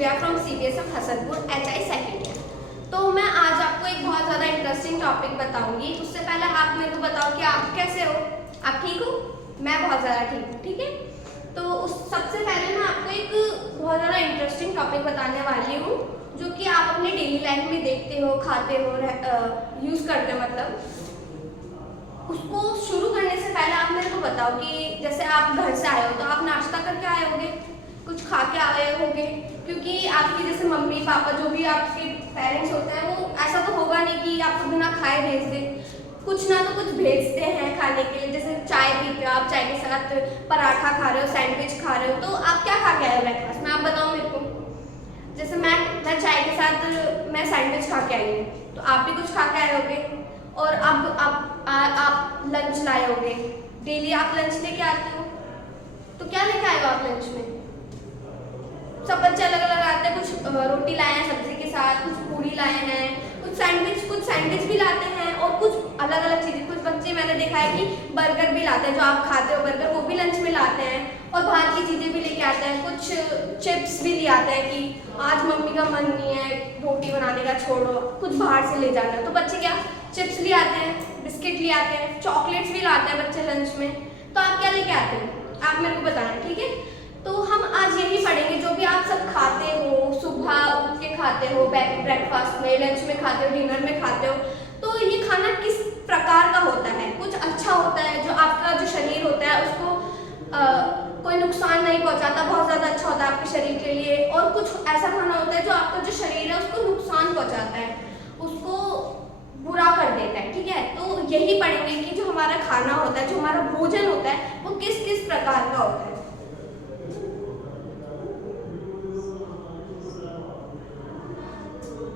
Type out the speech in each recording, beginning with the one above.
Divya from CBSM Hasanpur HI second year. तो मैं आज आपको एक बहुत ज़्यादा इंटरेस्टिंग टॉपिक बताऊंगी। उससे पहले आप मेरे को बताओ कि आप कैसे हो, आप ठीक हो? मैं बहुत ज़्यादा ठीक हूँ। ठीक है, तो उस सबसे पहले मैं आपको एक बहुत ज़्यादा इंटरेस्टिंग टॉपिक बताने वाली हूँ जो कि आप अपनी डेली लाइफ में देखते हो, खाते हो, यूज़ करते हो। मतलब उसको शुरू करने से पहले आप मेरे को बताओ कि जैसे आप घर से आए हो तो आप नाश्ता करके आए होगे, कुछ खा के आए होंगे, क्योंकि आपकी जैसे मम्मी पापा जो भी आपके पेरेंट्स होते हैं वो ऐसा तो होगा नहीं कि आपको बिना खाए भेज दे, कुछ ना तो कुछ भेजते हैं खाने के लिए। जैसे चाय पीते हो, आप चाय के साथ पराठा खा रहे हो, सैंडविच खा रहे हो, तो आप क्या खा के आए हो ब्रेकफास्ट में? आप बताओ मेरे को। जैसे मैं चाय के साथ मैं सैंडविच खा के आई हूँ, तो आप भी कुछ खा के आए होगे। और अब आप लंच लाए होगे, डेली आप लंच लेके आते हो, तो क्या लेके आए हो आप लंच में? सब बच्चे अलग अलग आते हैं, कुछ रोटी लाए हैं सब्जी के साथ, कुछ पूरी लाए हैं, कुछ सैंडविच भी लाते हैं, और कुछ अलग अलग चीज़ें। कुछ बच्चे मैंने देखा है कि बर्गर भी लाते हैं, जो आप खाते हो बर्गर, वो भी लंच में लाते हैं, और बाहर की चीज़ें भी लेके आते हैं। कुछ चिप्स भी ले आते हैं कि आज मम्मी का मन नहीं है रोटी बनाने का, छोड़ो कुछ बाहर से ले जाना है, तो बच्चे क्या चिप्स ले आते हैं, बिस्किट ले आते हैं, चॉकलेट्स भी लाते हैं बच्चे लंच में। तो आप क्या लेके आते हो? आप मेरे को बताना, ठीक है? तो हम आज यही पढ़ेंगे, जो भी आप सब खाते हो, सुबह उठ के खाते हो, ब्रेकफास्ट में, लंच में खाते हो, डिनर में खाते हो, तो ये खाना किस प्रकार का होता है? कुछ अच्छा होता है, जो आपका जो शरीर होता है उसको कोई नुकसान नहीं पहुंचाता, बहुत ज़्यादा अच्छा होता है आपके शरीर के लिए। और कुछ ऐसा खाना होता है जो आपका जो शरीर है उसको नुकसान पहुंचाता है, उसको बुरा कर देता है। ठीक है, तो यही पढ़ेंगे कि जो हमारा खाना होता है, जो हमारा भोजन होता है, वो किस किस प्रकार का होता है।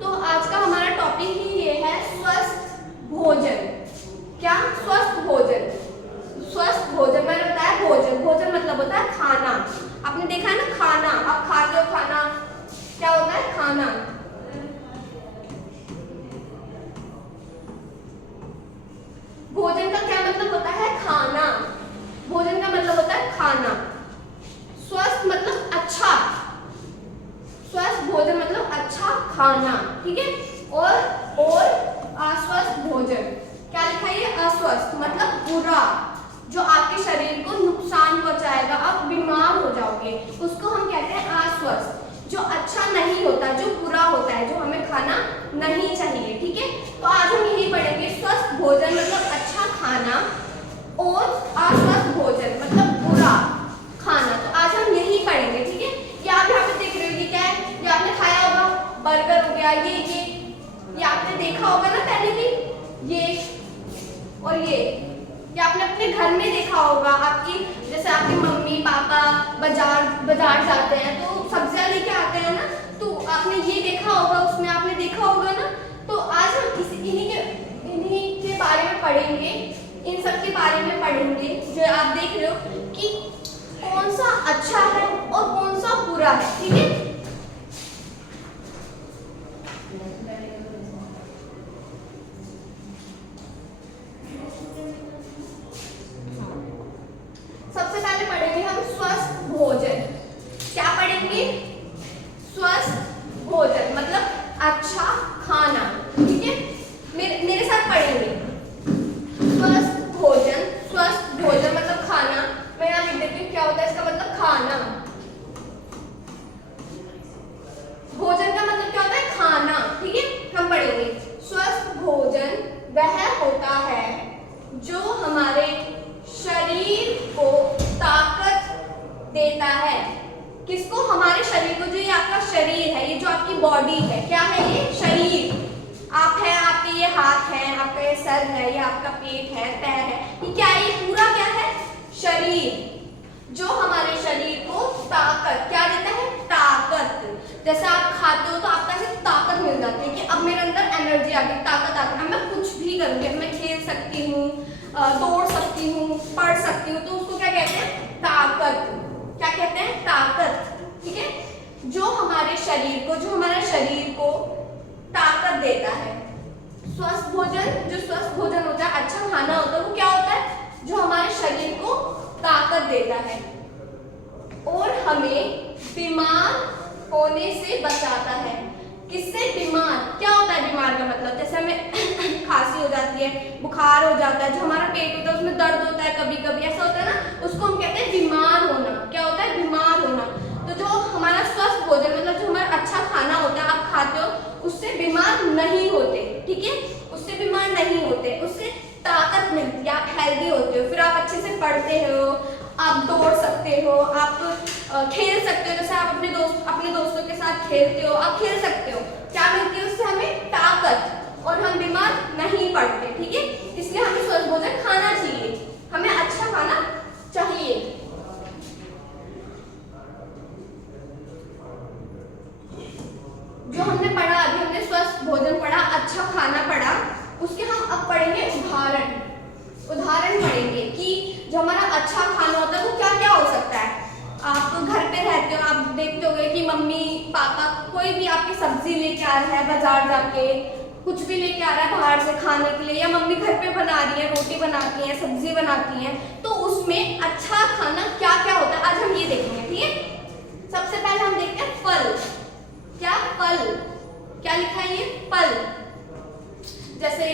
तो आज का हमारा टॉपिक ही ये है, स्वस्थ भोजन। क्या? स्वस्थ भोजन। स्वस्थ भोजन मैंने बताया, भोजन मतलब होता है खाना। आपने देखा है ना, खाना, आप खाते हो खाना, क्या होता है? खाना। भोजन का क्या मतलब होता है? खाना। भोजन का मतलब होता है खाना। स्वस्थ मतलब अच्छा, स्वस्थ भोजन मतलब अच्छा खाना। ठीक है, और अस्वस्थ भोजन क्या लिखा है? अस्वस्थ मतलब बुरा, जो आपके शरीर को नुकसान पहुंचाएगा, आप बीमार हो जाओगे, उसको हम कहते हैं अस्वस्थ। जो अच्छा नहीं होता, जो बुरा होता है, जो हमें खाना नहीं चाहिए। ठीक है, तो आज हम यही पढ़ेंगे, स्वस्थ भोजन मतलब अच्छा खाना, और अस्वस्थ भोजन मतलब बुरा खाना। तो आज हम यही पढ़ेंगे। ठीक है, ये आप यहाँ पे देख रहे हो, ये क्या है? ये आपने खाया होगा, बर्गर हो गया, ये आपने देखा होगा ना पहले भी, ये और ये आपने अपने घर में देखा होगा। आपकी जैसे आपकी मम्मी पापा बाजार जाते हैं तो सब्जियां लेके आते हैं ना, तो आपने ये देखा होगा, उसमें आपने देखा होगा ना। तो आज हम इन्हीं के बारे में पढ़ेंगे, इन सब के बारे में पढ़ेंगे जो आप देख रहे हो कि कौन सा अच्छा है और कौन सा बुरा है। ठीक है, सबसे पहले पढ़ेंगे हम स्वस्थ भोजन। क्या पढ़ेंगे? स्वस्थ भोजन मतलब अच्छा खाना। ठीक है, मेरे साथ पढ़ेंगे। स्वस्थ भोजन मतलब खाना। मैं यहाँ लिख देती हूँ क्या होता है इसका मतलब, खाना। भोजन का मतलब क्या होता है? खाना। ठीक है, हम पढ़ेंगे स्वस्थ भोजन वह होता है जो हमारे शरीर को ताकत देता है। किसको? हमारे शरीर को। जो ये आपका शरीर है, ये जो आपकी बॉडी है, क्या है? ये शरीर। आप है, आपके ये हाथ है, आपका ये सर है, ये आपका पेट है, पैर है, ये क्या है? ये पूरा क्या है? शरीर, जो हमारे शरीर को ताकत क्या देता है? ताकत। जैसे आप खाते हो तो आपको ऐसे ताकत मिल जाती है कि अब मेरे अंदर एनर्जी आ गई, ताकत आ गई, अब मैं कुछ भी करूँगी, मैं खेल सकती हूँ, दौड़ सकती हूँ, पढ़ सकती हूँ, तो उसको क्या कहते हैं? ताकत। क्या कहते हैं? ताकत। ठीक है, जो हमारे शरीर को ताकत देता है। स्वस्थ भोजन, जो स्वस्थ भोजन होता है, अच्छा खाना होता है, वो क्या होता है? जो हमारे शरीर को ताकत देता है और हमें बीमार होने से बचाता है। किससे? बीमार। क्या होता है बीमार का मतलब? जैसे हमें खांसी हो जाती है, बुखार हो जाता है, जो हमारा पेट होता है उसमें दर्द होता है, कभी कभी ऐसा होता है ना, उसको हम कहते हैं बीमार होना। क्या होता है? बीमार होना। तो जो हमारा स्वस्थ भोजन मतलब जो हमारा अच्छा खाना होता है आप खाते हो, उससे बीमार नहीं होते, ठीक है, उससे बीमार नहीं होते, उससे ताकत मिलती है, आप हेल्दी होते हो, फिर आप अच्छे से पढ़ते हो, आप दौड़ सकते हो, आप खेल सकते हो, जैसे आप अपने दोस्तों के साथ खेलते हो, आप खेल सकते हो। क्या मिलती है उससे? हमें ताकत, और हम बीमार नहीं पड़ते, ठीक है। इसलिए हमें स्वस्थ भोजन खाना चाहिए, हमें अच्छा खाना चाहिए। जो हमने पढ़ा, अभी हमने स्वस्थ भोजन पढ़ा, अच्छा खाना पढ़ा, उसके हम अब पढ़ेंगे उदाहरण पढ़ेंगे कि जो हमारा अच्छा खाना होता है वो क्या क्या हो सकता है। आप तो घर पे रहते हो, आप देखते होंगे कि मम्मी पापा कोई भी आपकी सब्जी लेके आ रहा है, बाजार जाके कुछ भी लेके आ रहा है बाहर से खाने के लिए, या मम्मी घर पे बना रही है, रोटी बनाती है, सब्जी बनाती है, तो उसमें अच्छा खाना क्या क्या होता है आज हम ये देखेंगे, ठीक है। सबसे पहले हम देखते हैं फल। क्या? फल। क्या लिखा है ये? फल। जैसे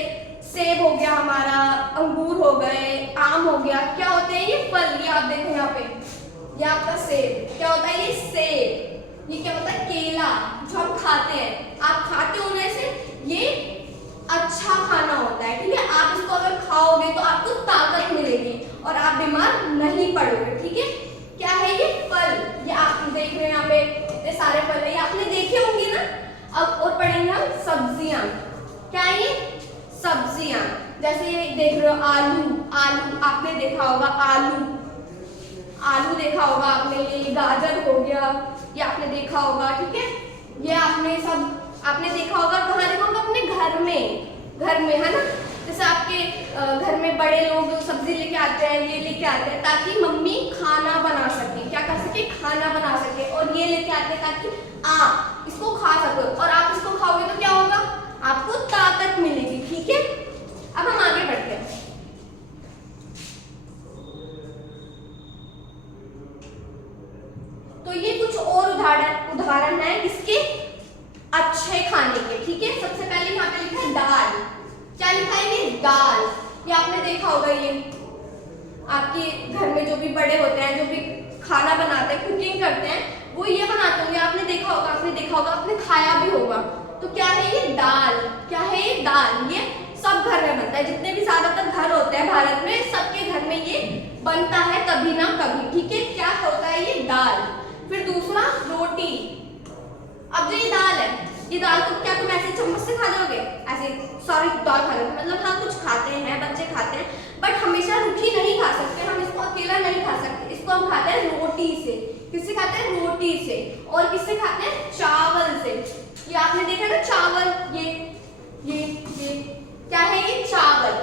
सेब हो गया हमारा, अंगूर हो गए, आम हो गया, क्या होते हैं ये? फल। ये आप देखो यहाँ पे, ये आपका सेब। क्या होता है ये? सेब। ये क्या होता है? केला, जो हम खाते हैं, आप खाते होने से ये अच्छा खाना होता है, ठीक है। आप इसको अगर खाओगे तो आपको ताकत मिलेगी और आप बीमार नहीं पड़ोगे, ठीक है। क्या है ये? फल। ये आप देख रहे हैं यहाँ पे इतने सारे फल है, ये आपने देखे होंगे ना। अब और पढ़ेंगे हम सब्जियां। क्या है ये? सब्जियां। जैसे ये देख रहे हो आलू आपने देखा होगा, आलू देखा होगा आपने, ये गाजर हो गया, ये आपने देखा होगा, ठीक है। ये आपने देखा होगा, कहाँ देखा होगा? अपने घर में है ना। जैसे आपके घर में बड़े लोग सब्जी लेके आते हैं, ये लेके आते हैं ताकि मम्मी खाना बना सके, क्या कर सके? खाना बना सके, और ये लेके आते हैं ताकि आप इसको खा सको, और आप इसको खाओगे तो क्या होगा? आपको ताकत मिलेगी, ठीक है। अब हम आगे बढ़ते हैं। तो ये कुछ और उदाहरण है इसके अच्छे खाने के, ठीक है। सबसे पहले यहाँ पे लिखा है दाल। क्या लिखा है ये? दाल। ये आपने देखा होगा, ये आपके घर में जो भी बड़े होते हैं, जो भी खाना बनाते हैं, कुकिंग करते हैं, वो ये बनाते होंगे, आपने देखा होगा, आपने खाया भी होगा। तो क्या है ये? दाल। क्या है ये? दाल। ये सब घर में बनता है, जितने भी ज्यादातर घर होते हैं भारत में, सबके घर में ये बनता है कभी ना कभी, ठीक है। क्या होता है ये? दाल। फिर दूसरा रोटी। अब जो ये दाल है, ये दाल को क्या तुम ऐसे चम्मच से खा जाओगे? ऐसे सॉरी दाल खा जाओगे मतलब हाँ कुछ खाते हैं, बच्चे खाते हैं, बट हमेशा रूखी नहीं खा सकते, हम इसको अकेला नहीं खा सकते, इसको हम खाते हैं रोटी से। किससे खाते हैं? रोटी से। और किससे खाते हैं? चावल से। ये आपने देखा ना चावल, ये क्या है ये? चावल।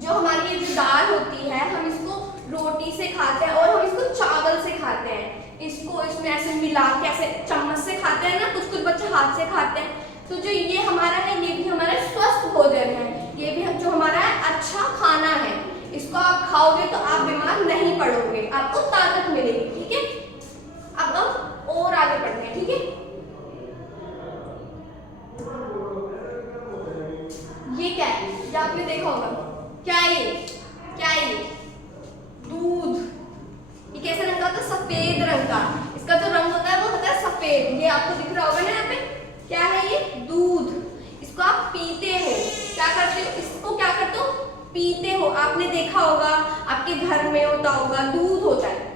जो हमारी ये जो दाल होती है, हम इसको रोटी से खाते हैं और हम इसको चावल से खाते हैं। इसको इसमें ऐसे मिला के ऐसे चम्मच से खाते हैं ना, कुछ बच्चे हाथ से खाते हैं। तो जो ये हमारा है, ये भी हमारा स्वस्थ भोजन है, ये भी जो हमारा अच्छा खाना है, इसको आप खाओगे तो आप बीमार नहीं पड़ोगे, आपको ताकत मिलेगी, ठीक है। अब हम और आगे बढ़ते हैं, ठीक है। ये क्या है? ये आपने देखा होगा, क्या है ये? दूध। ये कैसे रंग का होता है? सफेद रंग का। इसका जो रंग होता है वो होता है सफेद। ये आपको दिख रहा होगा ना यहाँ पे, क्या है ये? दूध। इसको आप पीते हो। क्या करते हो? इसको क्या करते हो? पीते हो। आपने देखा होगा, आपके घर में होता होगा, दूध होता है।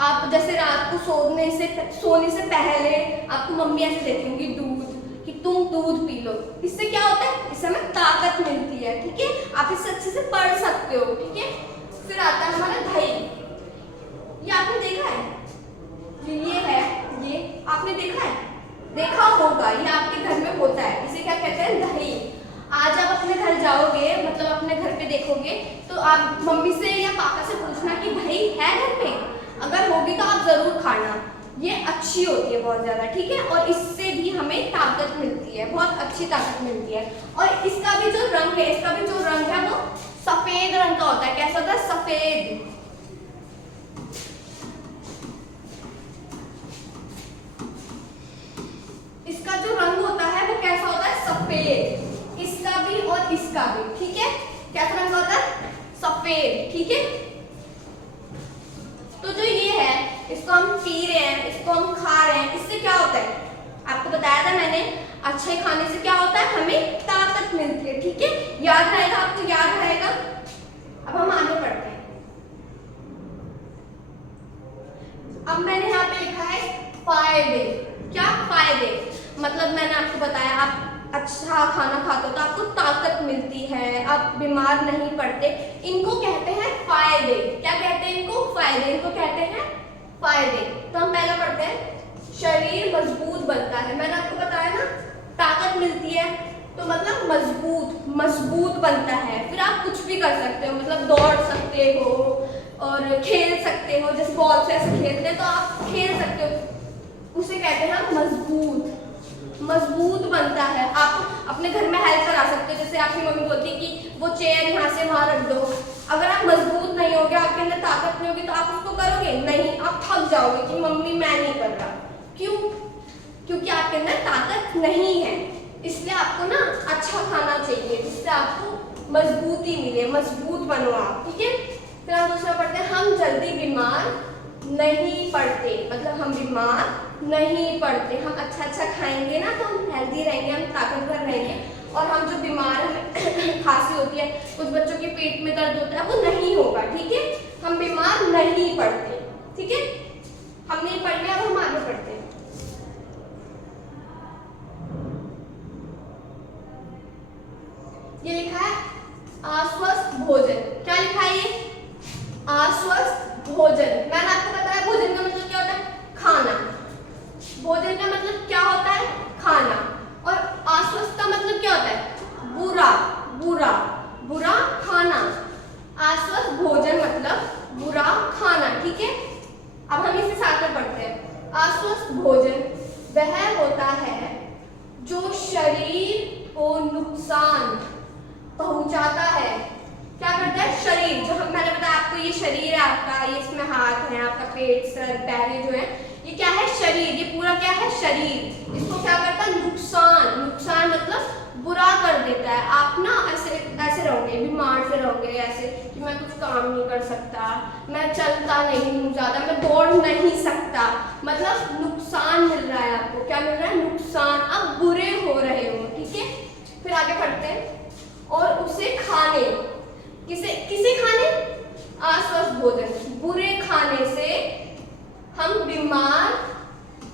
आप जैसे रात को सोने से पहले आपको मम्मी ऐसे देती होंगी दूध, कि तुम दूध पी लो। इससे क्या होता है? इससे हमें ताकत मिलती है, ठीक है। आप इससे अच्छे से पढ़ सकते हो, ठीक है। फिर आता है हमारा दही। ये आपने देखा है? ये है, ये आपने देखा है? देखा होगा, ये आपके घर में होता है। इसे क्या कहते हैं? दही। आज आप अपने घर जाओगे, मतलब अपने घर पे देखोगे, तो आप मम्मी से या पापा से पूछना कि दही है घर में। अगर होगी तो आप जरूर खाना, ये अच्छी होती है बहुत ज्यादा, ठीक है। और इससे भी हमें ताकत मिलती है, बहुत अच्छी ताकत मिलती है। और इसका भी जो रंग है, वो सफेद रंग का होता है। कैसा होता है? सफेद। इसका भी, ठीक है। कैसा रंग होता है? सफेद, ठीक है। तो जो ये है इसको हम पी रहे हैं, इसको हम खा रहे हैं, इससे क्या होता है? आपको बताया था मैंने, अच्छे खाने से क्या होता है? हमें ताकत मिलती है, ठीक है। याद रहेगा आपको, याद रहेगा। अब हम आगे बढ़ते हैं। अब मैंने यहाँ पे लिखा है फायदे। क्या फायदे? मतलब मैंने आपको बताया, आप अच्छा खाना खाते हो तो आपको ताकत मिलती है, आप बीमार नहीं पड़ते। इनको कहते हैं फायदे। क्या कहते हैं इनको? फायदे। इनको कहते हैं फायदे। तो हम पहला पढ़ते हैं, शरीर मजबूत बनता है। मैंने आपको बताया ना, ताकत मिलती है तो मतलब मजबूत बनता है। फिर आप कुछ भी कर सकते हो, मतलब दौड़ सकते हो और खेल सकते हो। जैसे बॉल से ऐसे खेलते हैं तो आप खेल सकते हो, उसे कहते हैं मजबूत बनता है। आप अपने घर में हेल्प करा सकते हो। जैसे आपकी मम्मी बोलती है कि वो चेयर यहाँ से वहां रख दो। अगर आप मजबूत नहीं होगे, आपके अंदर ताकत नहीं होगी, तो आप उसको करोगे नहीं, आप थक जाओगे कि मम्मी मैं नहीं कर रहा। क्यों? क्योंकि आपके अंदर ताकत नहीं है। इसलिए आपको ना अच्छा खाना चाहिए जिससे आपको मजबूती मिले, मजबूत बनो आप, ठीक है। फिर हम दूसरा पढ़ते हैं, हम जल्दी बीमार नहीं पड़ते। मतलब हम बीमार नहीं पड़ते। हम अच्छा खाएंगे ना तो हम हेल्दी रहेंगे, हम ताकतवर रहेंगे। और हम जो बीमार, हमें खांसी होती है, कुछ बच्चों के पेट में दर्द होता है, वो नहीं होगा, ठीक है। हम बीमार नहीं पड़ते, ठीक है। हम नहीं पढ़ लिया, अब हम आगे पढ़ते हैं। ये लिखा है अस्वस्थ भोजन। क्या लिखा है ये? अस्वस्थ भोजन। मैंने आपको बताया भोजन का मतलब क्या होता है? खाना। भोजन का मतलब क्या होता है? खाना। और अस्वस्थ का मतलब क्या होता है? बुरा खाना। अस्वस्थ भोजन मतलब बुरा खाना, ठीक है। अब हम इसे साथ में पढ़ते हैं। अस्वस्थ भोजन वह होता है जो शरीर को नुकसान पहुंचाता है। क्या करता है? शरीर, जो हम, मैंने बताया आपको, ये शरीर है आपका, ये इसमें हाथ है, आपका पेट, सर, पैर, जो है ये क्या है? शरीर। ये पूरा क्या है? शरीर। इसको क्या करता है? नुकसान मतलब बुरा कर देता है। आप ना ऐसे रहोगे, बीमार से रहोगे, ऐसे कि मैं कुछ काम नहीं कर सकता, मैं चलता नहीं हूँ ज्यादा, मैं दौड़ नहीं सकता। मतलब नुकसान मिल रहा है आपको। क्या मिल रहा है? नुकसान। आप बुरे हो रहे हो, ठीक है। फिर आगे पढ़ते हैं। और उसे खाने, किसे खाने? अस्वस्थ भोजन। बुरे खाने से हम बीमार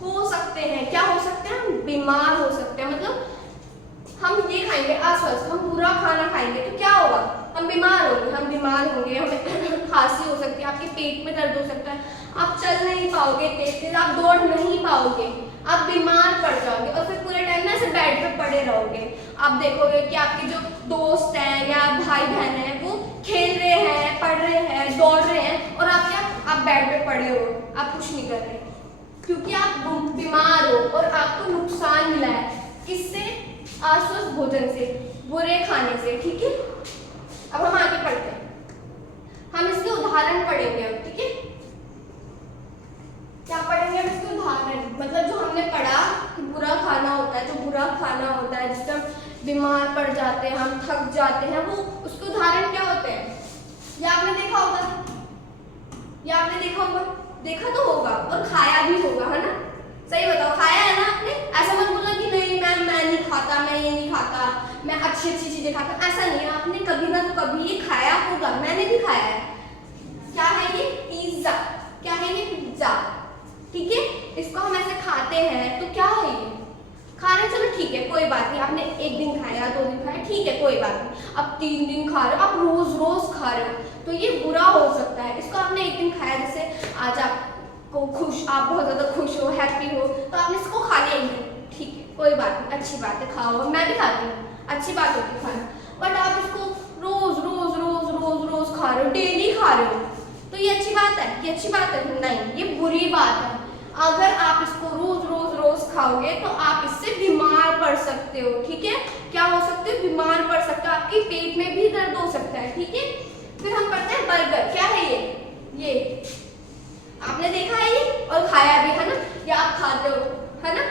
हो सकते हैं। क्या हो सकते हैं? हम बीमार हो सकते हैं। मतलब हम ये खाएंगे अस्वस्थ, हम बुरा खाना खाएंगे तो क्या होगा? हम बीमार होंगे, हमें खांसी हो सकती है, आपके पेट में दर्द हो सकता है, आप चल नहीं पाओगे तेज, आप दौड़ नहीं पाओगे, आप बीमार पड़ जाओगे और फिर पूरे टाइम ना ऐसे बेड पे पड़े रहोगे। आप देखोगे कि आपके जो दोस्त हैं या भाई बहन हैं वो खेल रहे हैं, पढ़ रहे हैं, दौड़ रहे हैं और आप बेड पे पड़े हो, आप कुछ नहीं कर रहे क्योंकि आप बीमार हो और आपको नुकसान मिला है। किससे? अस्वस्थ भोजन से, बुरे खाने से, ठीक है। अब हम आगे पढ़ते हैं। हम इसके उदाहरण पढ़ेंगे अब, ठीक है। क्या पढ़ेंगे हम इसके उदाहरण? मतलब जो हमने पढ़ा कि बुरा खाना होता है, जो बुरा खाना होता है जिससे हम बीमार पड़ जाते हैं, हम थक जाते हैं, वो उसके उदाहरण क्या होते हैं? ये आपने देखा होगा, देखा तो होगा और खाया भी होगा, है ना? सही बताओ, खाया है ना आपने? ऐसा मत बोलना कि नहीं मैं नहीं खाता, मैं ये नहीं खाता, मैं अच्छी चीजें खाता। ऐसा नहीं है, आपने कभी ना तो कभी ये खाया होगा, मैंने भी खाया है। क्या है ये? पिज्जा। क्या है ये? पिज्जा, ठीक है। इसको हम ऐसे खाते हैं तो क्या है ये? खाना, चलो ठीक है, कोई बात नहीं। आपने एक दिन खाया, 2 दिन खाया, ठीक है, कोई बात नहीं। अब 3 दिन खा रहे हो, आप रोज खा रहे हो तो ये बुरा हो सकता है। इसको आपने एक दिन खाया, जैसे आज आपको आप बहुत ज्यादा खुश हो, हैप्पी हो, तो आपने इसको खा लिया एक दिन, ठीक है, कोई बात नहीं, अच्छी बात है, खाओ, मैं भी खाती हूँ, अच्छी बात होती है खाना। बट आप इसको रोज खा रहे हो, डेली खा रहे हो, तो ये अच्छी बात है? ये अच्छी बात है? नहीं, ये बुरी बात है। अगर आप इसको रोज खाओगे तो आप इससे बीमार पड़ सकते हो, ठीक है। क्या हो सकते हो? बीमार पड़ सकते हो, आपके पेट में भी दर्द हो सकता है, ठीक है। फिर हम पढ़ते हैं बर्गर। क्या है ये आपने देखा है ये और खाया भी, है ना, या आप खाते हो, है ना।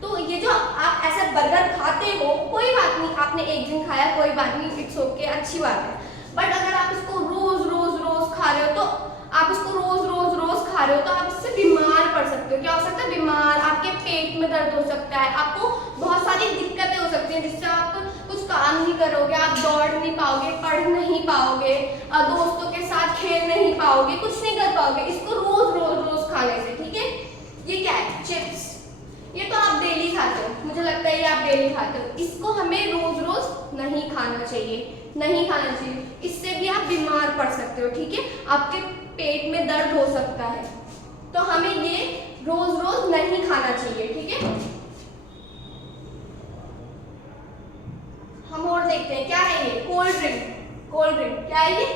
तो ये जो आप ऐसा बर्गर खाते हो कोई बात नहीं, आपने एक दिन खाया कोई बात नहीं, इट्स ओके, अच्छी बात है। बट अगर आप इसको रोज रोज रोज खा रहे हो तो आप इसको रोज रोज रोज खा रहे हो तो आप इससे बीमार पड़ सकते हो। क्या हो सकता है? बीमार, आपके पेट में दर्द हो सकता है, आपको बहुत सारी दिक्कतें हो सकती हैं जिससे आप कुछ काम नहीं करोगे, आप दौड़ नहीं पाओगे, पढ़ नहीं पाओगे, दोस्तों के साथ खेल नहीं पाओगे, कुछ नहीं कर पाओगे इसको रोज रोज रोज खाने से। ठीक है, ये क्या है? चिप्स। ये तो आप डेली खाते हो, मुझे लगता है ये आप डेली खाते हो। इसको हमें रोज रोज नहीं खाना चाहिए, नहीं खाना चाहिए, इससे भी आप बीमार पड़ सकते हो। ठीक है, आपके पेट में दर्द हो सकता है, तो हमें ये रोज रोज नहीं खाना चाहिए। ठीक है, हम और देखते हैं क्या है ये? Cold drink. कोल्ड ड्रिंक क्या है ये?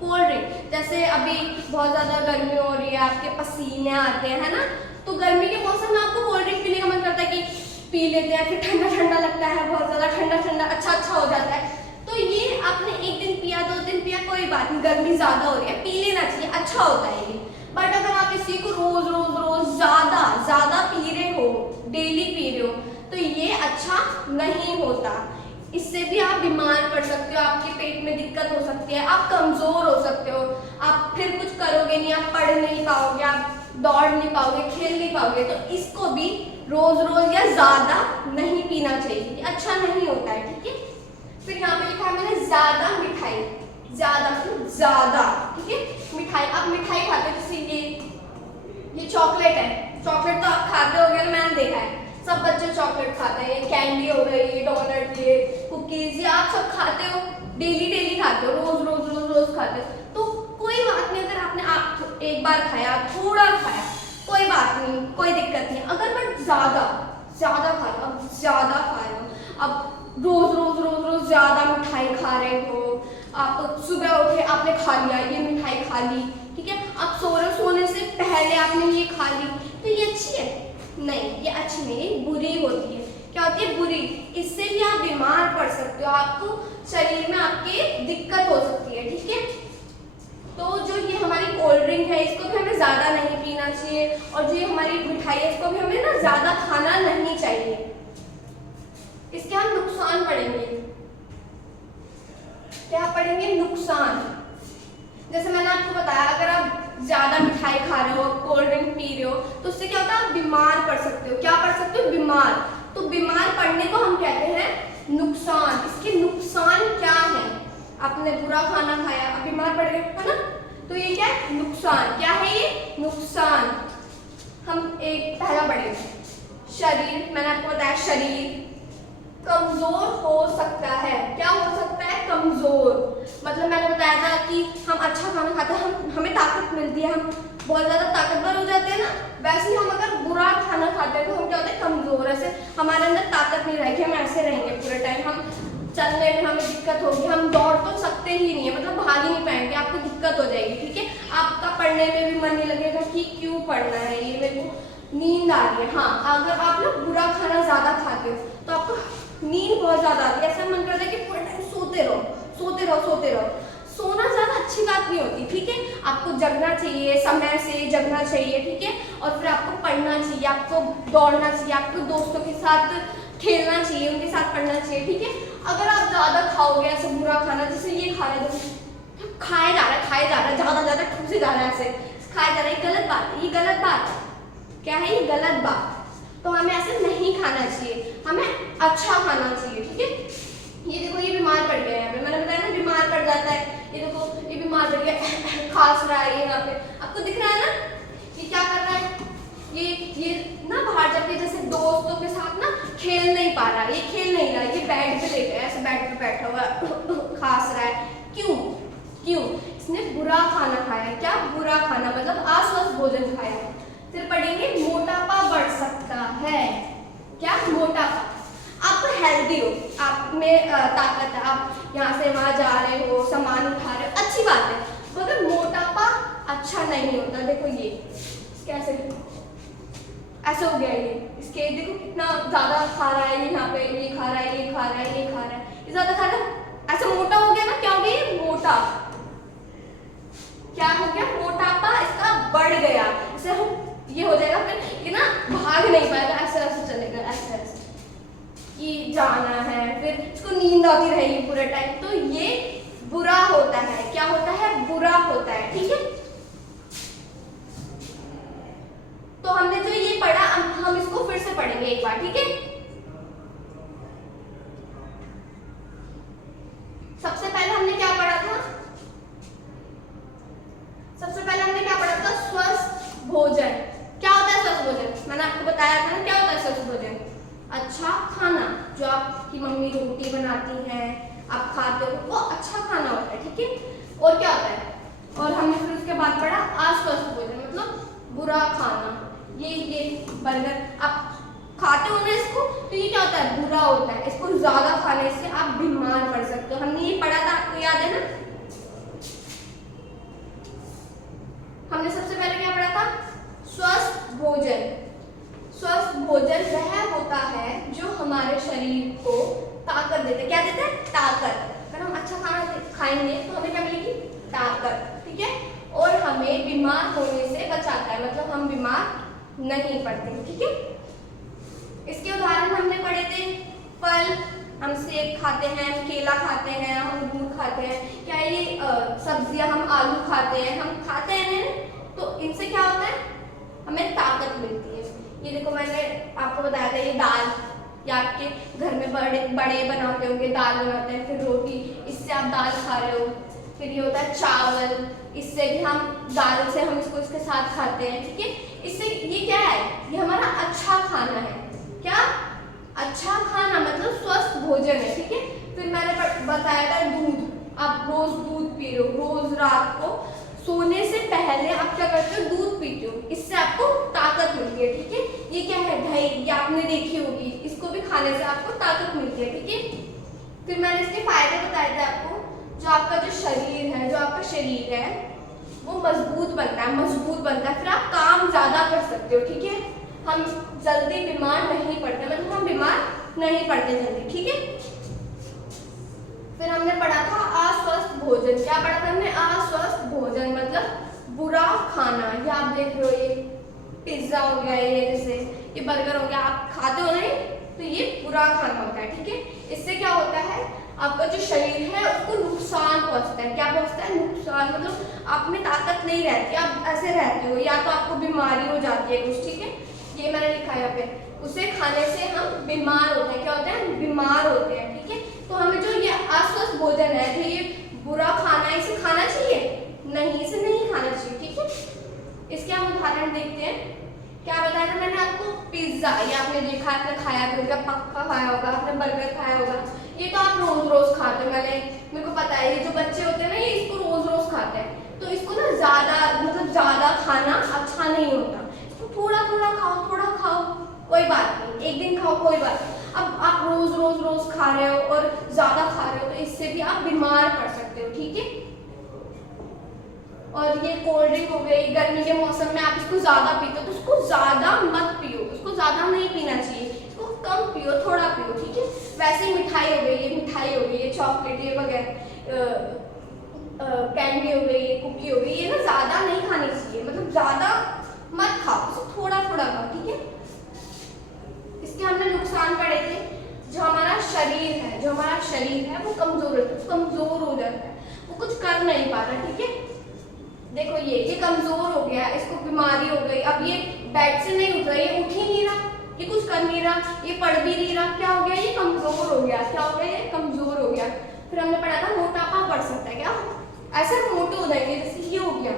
Cold drink. जैसे अभी बहुत ज्यादा गर्मी हो रही है, आपके पसीने आते हैं, है ना, तो गर्मी के मौसम में आपको कोल्ड ड्रिंक पीने का मन करता है कि पी लेते हैं, फिर ठंडा ठंडा लगता है, बहुत ज्यादा ठंडा ठंडा अच्छा हो जाता है। तो ये आपने एक दिन पिया, 2 दिन पिया, कोई बात नहीं, गर्मी ज्यादा हो रही है, पी लेना चाहिए, अच्छा होता है ये। बट अगर आप इसी को रोज रोज रोज ज्यादा पी रहे हो, डेली पी रहे हो, तो ये अच्छा नहीं होता। इससे भी आप बीमार पड़ सकते हो, आपके पेट में दिक्कत हो सकती है, आप कमजोर हो सकते हो, आप फिर कुछ करोगे नहीं, आप पढ़ नहीं पाओगे, आप दौड़ नहीं पाओगे, खेल नहीं पाओगे। तो इसको भी रोज रोज या ज्यादा नहीं पीना चाहिए, अच्छा नहीं होता है। ठीक है, फिर यहाँ पे लिखा है मैंने ज्यादा मिठाई। ज्यादा मतलब ज्यादा। ठीक है, मिठाई, आप मिठाई खाते हो, जैसे ये चॉकलेट है, चॉकलेट तो आप खाते होगे ना, मैंने देखा है सब बच्चे चॉकलेट खाते हैं, ये कैंडी हो गई, डोनट, ये कुकीज, ये आप सब खाते हो, डेली डेली खाते हो, रोज रोज रोज रोज खाते हो, तो कोई बात नहीं। अगर आपने आप एक बार खाया, थोड़ा खाया, कोई बात नहीं, कोई दिक्कत नहीं। अगर बट ज्यादा खा रहे हो, अब ज्यादा खा रहे हो, अब रोज रोज रोज रोज ज्यादा मिठाई खा रहे हो, आप सुबह उठे आपने खा लिया, ये मिठाई खा ली, ठीक है, आप सो रहे हो, सोने से पहले आपने ये खा ली, तो ये अच्छी है? नहीं, ये अच्छी नहीं, बुरी होती है। क्या होती है? बुरी। इससे भी आप बीमार पड़ सकते हो, आपको शरीर में आपके दिक्कत हो सकती है। ठीक है, तो जो ये हमारी कोल्ड ड्रिंक है, इसको भी हमें ज्यादा नहीं पीना चाहिए, और जो ये हमारी मिठाई है, इसको भी हमें ना ज्यादा खाना नहीं चाहिए, इसके हम नुकसान पड़ेंगे। क्या पड़ेंगे? नुकसान। जैसे मैंने आपको बताया, अगर आप ज्यादा मिठाई खा रहे हो, कोल्ड ड्रिंक पी रहे हो, तो उससे क्या होता है? आप बीमार पड़ सकते हो। क्या पड़ सकते हो? बीमार। तो बीमार पड़ने को हम कहते हैं नुकसान। इसके नुकसान क्या है? आपने बुरा खाना खाया, आप बीमार पड़ गए, है ना, तो ये क्या है? नुकसान। क्या है ये? नुकसान। हम एक पहला पढ़ेंगे, शरीर। मैंने आपको बताया शरीर कमजोर हो सकता है। क्या हो सकता है? कमजोर। मतलब मैंने बताया था कि हम अच्छा खाना खाते हैं, हमें ताकत मिलती है, हम बहुत ज्यादा ताकतवर हो जाते हैं ना, वैसे ही हम अगर बुरा खाना खाते हैं तो हम क्या होते हैं? कमजोर। ऐसे हमारे अंदर ताकत नहीं रहेगी, हम ऐसे रहेंगे पूरे टाइम, हम चलने में हमें दिक्कत होगी, हम दौड़ तो सकते ही नहीं है, मतलब भाग ही नहीं पाएंगे, आपको दिक्कत हो जाएगी। ठीक है, आपका पढ़ने में भी मन नहीं लगेगा कि क्यों पढ़ना है, ये मेरे को नींद आ रही है। हाँ, अगर आप ना बुरा खाना ज्यादा खाते हो तो आपको नींद बहुत ज्यादा आती है, ऐसा मन करता है कि पूरे टाइम सोते रहो, सोते रहो, सोते रहो। सोना ज्यादा अच्छी बात नहीं होती। ठीक है, आपको जगना चाहिए, समय से जगना चाहिए। ठीक है, और फिर आपको पढ़ना चाहिए, आपको दौड़ना चाहिए, आपको दोस्तों के साथ खेलना चाहिए, उनके साथ पढ़ना चाहिए। ठीक है, अगर आप ज्यादा खाओगे ऐसे बुरा खाना, जैसे ये खा रहे हो, खाया जा रहा है, ज्यादा ठूसे जा रहा है, ऐसे खाया जा रहा है, गलत बात है, ये गलत बात है। क्या है? ये गलत बात। तो हमें ऐसे नहीं खाना चाहिए, हमें अच्छा खाना चाहिए। ठीक है, ये देखो, ये बीमार पड़ गया है, मैंने बताया ना बीमार पड़ जाता है, ये देखो, ये बीमार पड़ गया, खांस रहा है, ये यहाँ पे आपको दिख रहा है ना, ये क्या कर रहा है? ये ना बाहर जाके जैसे दोस्तों के साथ ना खेल नहीं पा रहा, ये खेल नहीं रहा, ये बेड पे लेटा है, ऐसे बेड पे बैठा हुआ खांस रहा है। क्यों? इसने बुरा खाना खाया है। क्या? बुरा खाना, मतलब अस्वस्थ भोजन खाया है। फिर पढ़ेंगे मोटापा बढ़ सकता है। क्या? मोटापा। आप तो हेल्दी हो, आप में ताकत है, आप यहाँ से वहां जा रहे हो, सामान उठा रहे हो, अच्छी बात है, मगर मोटापा अच्छा नहीं होता। देखो ये कैसे ऐसे हो गया, ये इसके देखो कितना ज्यादा खा रहा है, यहाँ पे ये खा रहा है, ये खा रहा है, ये खा रहा है, ये ज्यादा खा रहा है, ऐसा मोटा हो गया ना। क्या हो गया? ये मोटा। क्या हो गया? मोटापा इसका बढ़ गया। इससे हम ये हो जाएगा, फिर ये ना भाग नहीं पाएगा, ऐसे ऐसे चलेगा, ऐसे ऐसे, ये नींद आती रहेगी पूरे टाइम, तो ये बुरा होता है। क्या होता है? बुरा होता है। ठीक है, तो हमने जो ये पढ़ा हम इसको फिर से पढ़ेंगे एक बार। ठीक है, सबसे पहले हमने क्या पढ़ा था? सबसे पहले हमने क्या पढ़ा था? स्वस्थ भोजन। क्या होता है स्वस्थ भोजन? मैंने आपको बताया था ना क्या होता है स्वस्थ भोजन। अच्छा खाना, जो आपकी मम्मी रोटी बनाती है आप खाते हो, वो अच्छा खाना होता है। ठीक है, और क्या होता है? और हमने फिर उसके बाद पढ़ा अस्वस्थ भोजन, मतलब बुरा खाना। ये बर्गर आप खाते हो ना इसको, तो ये क्या होता है? बुरा होता है। इसको ज्यादा खाने से आप बीमार पड़ सकते हो। हमने ये पढ़ा था, आपको याद है ना? हमने सबसे पहले क्या पढ़ा था? स्वस्थ भोजन। स्वस्थ भोजन वह होता है जो हमारे शरीर को ताकत देता है। क्या देता है? ताकत। अगर हम अच्छा खाना खाएंगे तो हमें क्या मिलेगी? ताकत। ठीक है, और हमें बीमार होने से बचाता है, मतलब हम बीमार नहीं पड़ते। ठीक है, इसके उदाहरण हमने पढ़े थे। फल, हम सेब खाते हैं, हम केला खाते हैं, हम अंगूर खाते हैं। क्या ये सब्जियां, हम आलू खाते हैं, हम खाते हैं, तो इनसे क्या होता है? हमें ताकत मिलती है। ये देखो, मैंने आपको बताया था ये दाल, या आपके घर में बड़े बड़े बनाते होंगे, दाल बनाते हैं, फिर रोटी, इससे आप दाल खा रहे हो। फिर ये होता है चावल, इससे भी हम दाल से हम इसको इसके साथ खाते हैं। ठीक है, इससे ये क्या है? ये हमारा अच्छा खाना है। क्या? अच्छा खाना मतलब स्वस्थ भोजन है। ठीक है, फिर मैंने बताया था दूध। आप रोज दूध पी रहे हो, रोज रात को सोने से पहले आप क्या करते हो? दूध पीते हो, इससे आपको ताकत मिलती है। ठीक है, ये क्या है? दही, ये आपने देखी होगी, इसको भी खाने से आपको ताकत मिलती है। ठीक है, फिर मैंने इसके फायदे बताए थे आपको। जो आपका जो शरीर है, जो आपका शरीर है वो मजबूत बनता है, मजबूत बनता है। फिर आप काम ज्यादा कर सकते हो। ठीक है, हम जल्दी बीमार नहीं पड़ते, मतलब हम बीमार नहीं पड़ते जल्दी। ठीक है, फिर हमने पढ़ा था अस्वस्थ भोजन। क्या पढ़ा था हमने? अस्वस्थ भोजन मतलब बुरा खाना। ये आप देख रहे हो, ये पिज्जा हो गया, ये जैसे ये बर्गर हो गया, आप खाते हो नहीं, तो ये बुरा खाना होता है। ठीक है, इससे क्या होता है? आपका जो शरीर है उसको नुकसान पहुंचता है। क्या पहुंचता है? नुकसान, मतलब आप में ताकत नहीं रहती, आप ऐसे रहते हो, या तो आपको बीमारी हो जाती है कुछ। ठीक है, ये मैंने लिखा यहाँ पे, उसे खाने से हम बीमार होते हैं। क्या होते हैं? बीमार होते हैं। ठीक है, तो हमें जो ये अस्वस्थ भोजन है, जो ये बुरा खाना है, इसे खाना चाहिए नहीं, इसे नहीं खाना चाहिए। ठीक है, इसके हम उदाहरण देखते हैं। क्या बताया था मैंने आपको? पिज्जा, ये आपने देखा, आपने खाया भी होगा, पक्का खाया होगा, आपने बर्गर खाया होगा। ये तो आप रोज रोज खाते हो, मेरे को पता है। ये जो बच्चे होते हैं ना, ये इसको रोज रोज खाते हैं, तो इसको ना ज्यादा, मतलब ज्यादा खाना अच्छा नहीं होता। इसको थोड़ा थोड़ा खाओ, थोड़ा खाओ, कोई बात नहीं, एक दिन खाओ, कोई बात नहीं। अब आप रोज खा रहे हो और ज्यादा खा रहे हो, तो इससे भी आप बीमार पड़ सकते हो। ठीक है, और ये कोल्ड ड्रिंक हो गई, गर्मी के मौसम में आप इसको ज्यादा पीते हो, तो उसको ज्यादा मत पियो, उसको ज्यादा नहीं पीना चाहिए, इसको कम पियो, थोड़ा पियो। ठीक है, वैसे ही मिठाई हो गई, ये मिठाई हो गई, ये चॉकलेट, ये वगैरह कैंडी हो गई, ये कुकी हो गई, ये ना ज्यादा नहीं खानी चाहिए, मतलब ज्यादा मत खाओ, इसको थोड़ा थोड़ा खाओ। ठीक है, इसके हमने नुकसान पढ़े थे। जो हमारा शरीर है वो कमजोर हो जाता है, वो कुछ कर नहीं पाता। ठीक है, देखो ये कमजोर हो गया, इसको बीमारी हो गई, अब ये बेड से नहीं उठ रहा, ये उठ ही नहीं रहा, ये कुछ कर नहीं रहा, ये पढ़ भी नहीं रहा। क्या हो गया? ये कमजोर हो गया। क्या हो गया? ये कमजोर हो गया। फिर हमने पढ़ा था मोटापा बढ़ सकता है। क्या? ऐसे मोटे हो जाएंगे, जैसे ये हो गया,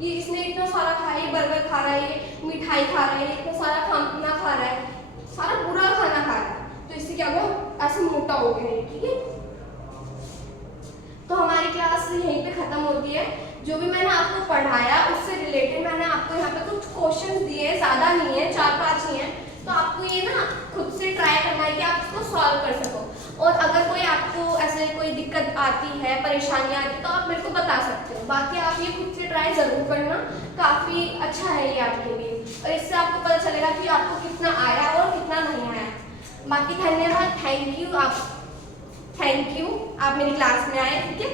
ये इसने इतना सारा खाया, ये बर्गर खा रहा है, ये मिठाई खा रहा है, ये इतना सारा खाना खा रहा है, सारा बुरा खाना खा रहा है, तो इससे क्या हुआ? ऐसे मोटा हो गया। ठीक है, तो हमारी क्लास यहीं पे खत्म होती है। जो भी मैंने आपको पढ़ाया उससे रिलेटेड मैंने आपको यहाँ पे कुछ क्वेश्चंस दिए हैं, ज्यादा नहीं है, 4-5 ही हैं, तो आपको ये ना खुद से ट्राई करना है कि आप इसको सॉल्व कर सको। और अगर कोई आपको ऐसे कोई दिक्कत आती है, परेशानी आती है, तो आप मेरे को बता सकते हो। बाकी आप ये खुद से ट्राई जरूर करना, काफी अच्छा है ये आपके लिए, और इससे आपको पता चलेगा कि आपको कितना आया और कितना नहीं आया। बाकी धन्यवाद, थैंक यू, आप मेरी क्लास में आए। ठीक है।